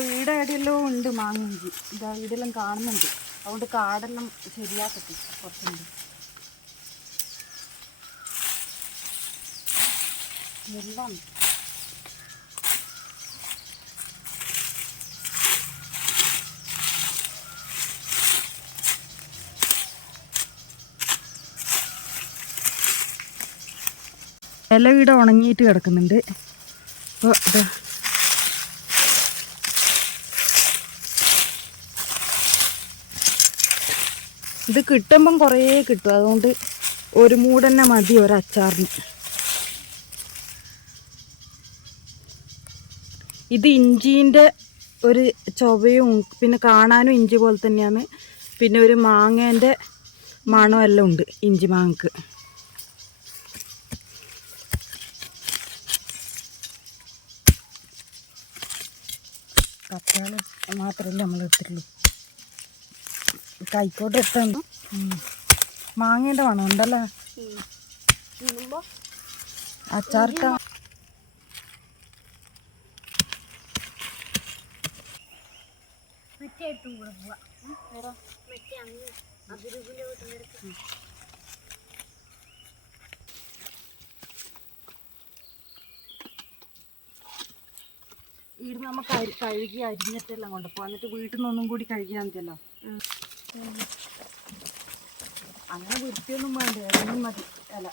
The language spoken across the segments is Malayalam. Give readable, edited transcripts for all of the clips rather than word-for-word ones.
ഇപ്പോൾ ഈടെ എവിടെയെല്ലാം ഉണ്ട് മാങ്ങഞ്ചി. ഇതാ ഈടെല്ലാം കാണുന്നുണ്ട്. അതുകൊണ്ട് കാടെല്ലാം ശരിയാക്കട്ടെ കുറച്ചുണ്ട്. എല്ലാം ഇല ഇവിടെ ഉണങ്ങിയിട്ട് കിടക്കുന്നുണ്ട്. അപ്പോൾ ഇതാ ഇത് കിട്ടുമ്പം കുറേ കിട്ടും. അതുകൊണ്ട് ഒരു മൂട് തന്നെ മതി ഒരച്ചാറിന്. ഇത് ഇഞ്ചീൻ്റെ ഒരു ചൊവയും പിന്നെ കാണാനും ഇഞ്ചി പോലെ തന്നെയാണ്. പിന്നെ ഒരു മാങ്ങേൻ്റെ മണം എല്ലാം ഉണ്ട് ഇഞ്ചി മാങ്ങക്ക്. കപ്പകൾ മാത്രമല്ല നമ്മൾ എടുത്തിട്ടുള്ളൂ. കൈക്കോട്ട് എടുത്ത മാങ്ങേൻ്റെ മണം ഉണ്ടല്ലേ അച്ചാറിട്ട. ഇവിടെ നമുക്ക് കഴുകി അരിഞ്ഞിട്ടെല്ലാം കൊണ്ടുപോകാം. എന്നിട്ട് വീട്ടിൽ നിന്നൊന്നും കൂടി കഴുകിയാൽ മതിയല്ലോ. അങ്ങനെ വൃത്തിയൊന്നും വേണ്ടേ, അതൊന്നും മതി. അല്ല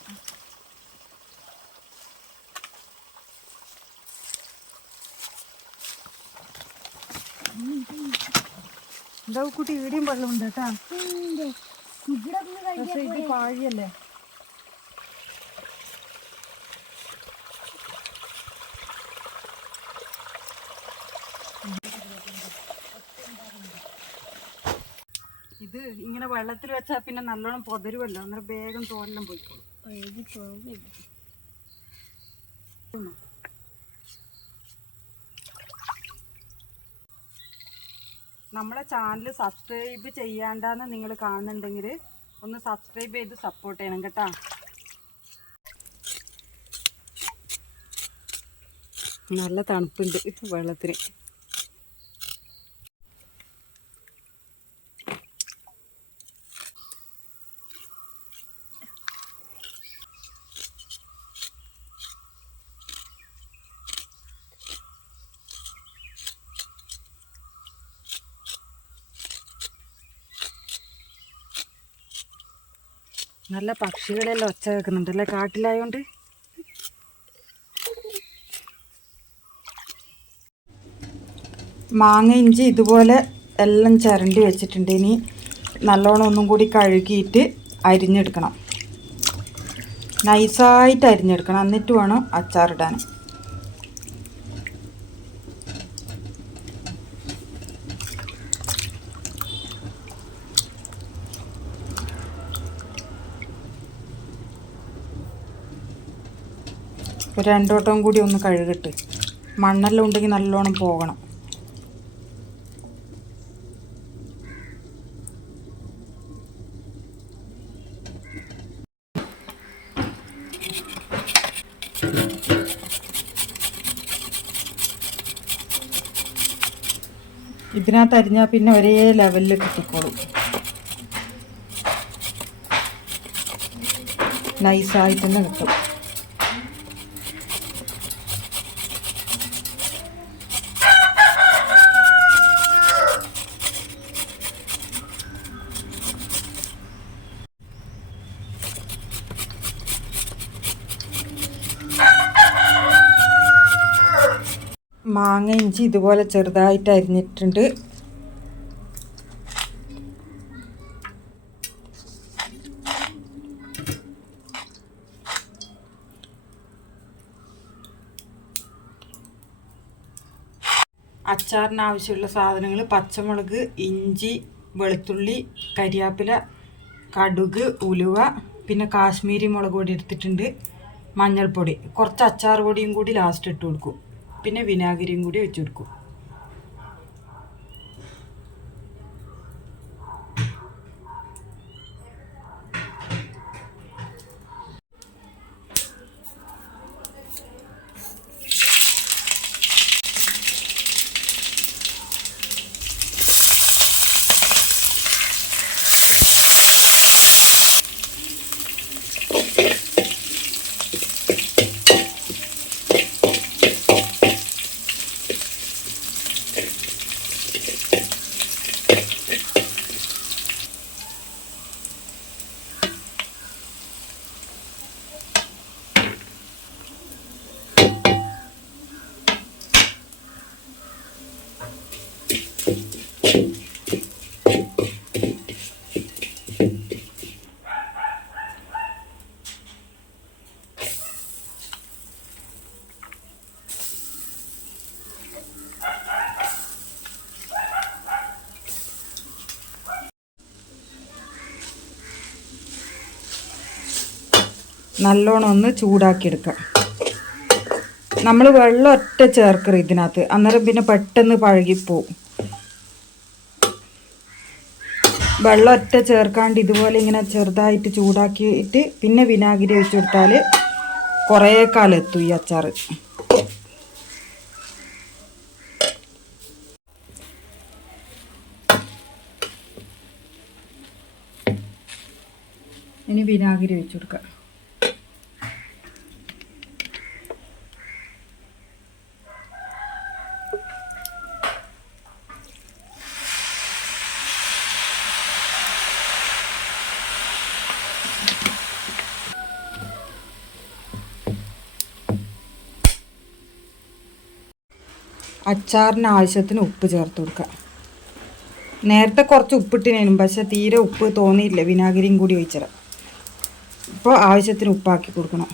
എന്താ കുട്ടി ഈടിയും വെള്ളമുണ്ട് കേട്ടാ. പക്ഷെ ഇത് പാഴിയല്ലേ. ഇത് ഇങ്ങനെ വെള്ളത്തിൽ വെച്ചാൽ പിന്നെ നല്ലോണം പൊതരുമല്ലോ. അന്നേരം വേഗം തോനെല്ലാം പോയിക്കോളും. നമ്മളെ ചാനൽ സബ്സ്ക്രൈബ് ചെയ്യാണ്ടാന്ന് നിങ്ങൾ കാണുന്നുണ്ടെങ്കിൽ ഒന്ന് സബ്സ്ക്രൈബ് ചെയ്ത് സപ്പോർട്ട് ചെയ്യണം കേട്ടോ. നല്ല തണുപ്പുണ്ട് വെള്ളത്തിന്. നല്ല പക്ഷികളെല്ലാം ഒച്ച കേൾക്കുന്നുണ്ടല്ലേ കാട്ടിലായോണ്ട്. മാങ്ങ ഇഞ്ചി ഇതുപോലെ എല്ലാം ചിരണ്ടി വെച്ചിട്ടുണ്ട്. ഇനി നല്ലോണം ഒന്നും കൂടി കഴുകിയിട്ട് അരിഞ്ഞെടുക്കണം. നൈസായിട്ട് അരിഞ്ഞെടുക്കണം. എന്നിട്ട് വേണം അച്ചാറിടാൻ. രണ്ടോട്ടം കൂടി ഒന്ന് കഴുകിട്ട് മണ്ണെല്ലാം ഉണ്ടെങ്കിൽ നല്ലോണം പോകണം. ഇതിനകത്ത് അരിഞ്ഞാൽ പിന്നെ ഒരേ ലെവലിൽ കിട്ടിക്കോളും. നൈസായിട്ട് തന്നെ കിട്ടും. മാങ്ങ ഇഞ്ചി ഇതുപോലെ ചെറുതായിട്ട് അരിഞ്ഞിട്ടുണ്ട്. അച്ചാറിന് ആവശ്യമുള്ള സാധനങ്ങൾ: പച്ചമുളക്, ഇഞ്ചി, വെളുത്തുള്ളി, കരിയാപ്പില, കടുക്, ഉലുവ, പിന്നെ കാശ്മീരി മുളക് പൊടി എടുത്തിട്ടുണ്ട്, മഞ്ഞൾപ്പൊടി, കുറച്ച് അച്ചാർ പൊടിയും കൂടി ലാസ്റ്റ് ഇട്ട് കൊടുക്കും, പിന്നെ വിനാഗിരിയും കൂടി വെച്ച് കൊടുക്കും. നല്ലോണം ഒന്ന് ചൂടാക്കിയെടുക്കാം. നമ്മൾ വെള്ളം ഒറ്റ ചേർക്കരുത് ഇതിനകത്ത്, അന്നേരം പിന്നെ പെട്ടെന്ന് പഴകിപ്പോവും. വെള്ളം ഒറ്റ ചേർക്കാണ്ട് ഇതുപോലെ ഇങ്ങനെ ചെറുതായിട്ട് ചൂടാക്കിയിട്ട് പിന്നെ വിനാഗിരി ഒഴിച്ചു കൊടുത്താൽ കുറേ കാലം എത്തും ഈ അച്ചാർ. ഇനി വിനാഗിരി ഒഴിച്ചു കൊടുക്കാം. അച്ചാറിന് ആവശ്യത്തിന് ഉപ്പ് ചേർത്ത് കൊടുക്കാം. നേരത്തെ കുറച്ച് ഉപ്പിട്ടിനേനും, പക്ഷെ തീരെ ഉപ്പ് തോന്നിയില്ല, വിനാഗിരിയും കൂടി ഒഴിച്ചിടാം. ഇപ്പോൾ ആവശ്യത്തിന് ഉപ്പാക്കി കൊടുക്കണം.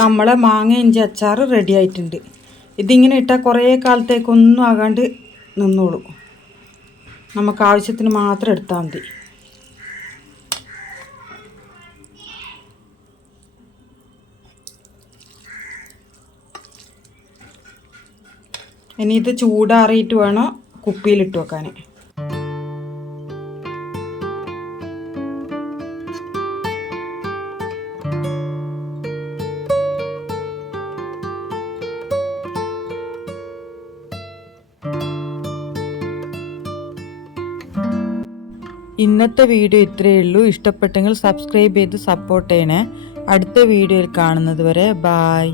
നമ്മളെ മാങ്ങ ഇഞ്ചി അച്ചാർ റെഡി ആയിട്ടുണ്ട്. ഇതിങ്ങനെ ഇട്ടാൽ കുറേ കാലത്തേക്കൊന്നും ആകാണ്ട് നിന്നോളൂ. നമുക്ക് ആവശ്യത്തിന് മാത്രം എടുത്താൽ മതി. ഇനി ഇത് ചൂടാറിയിട്ട് വേണം കുപ്പിയിലിട്ട് വെക്കാൻ. ഇന്നത്തെ വീഡിയോ ഇത്രയേ ഉള്ളൂ. ഇഷ്ടപ്പെട്ടെങ്കിൽ സബ്സ്ക്രൈബ് ചെയ്ത് സപ്പോർട്ട് ചെയ്യണേ. അടുത്ത വീഡിയോയിൽ കാണുന്നത് വരെ ബായ്.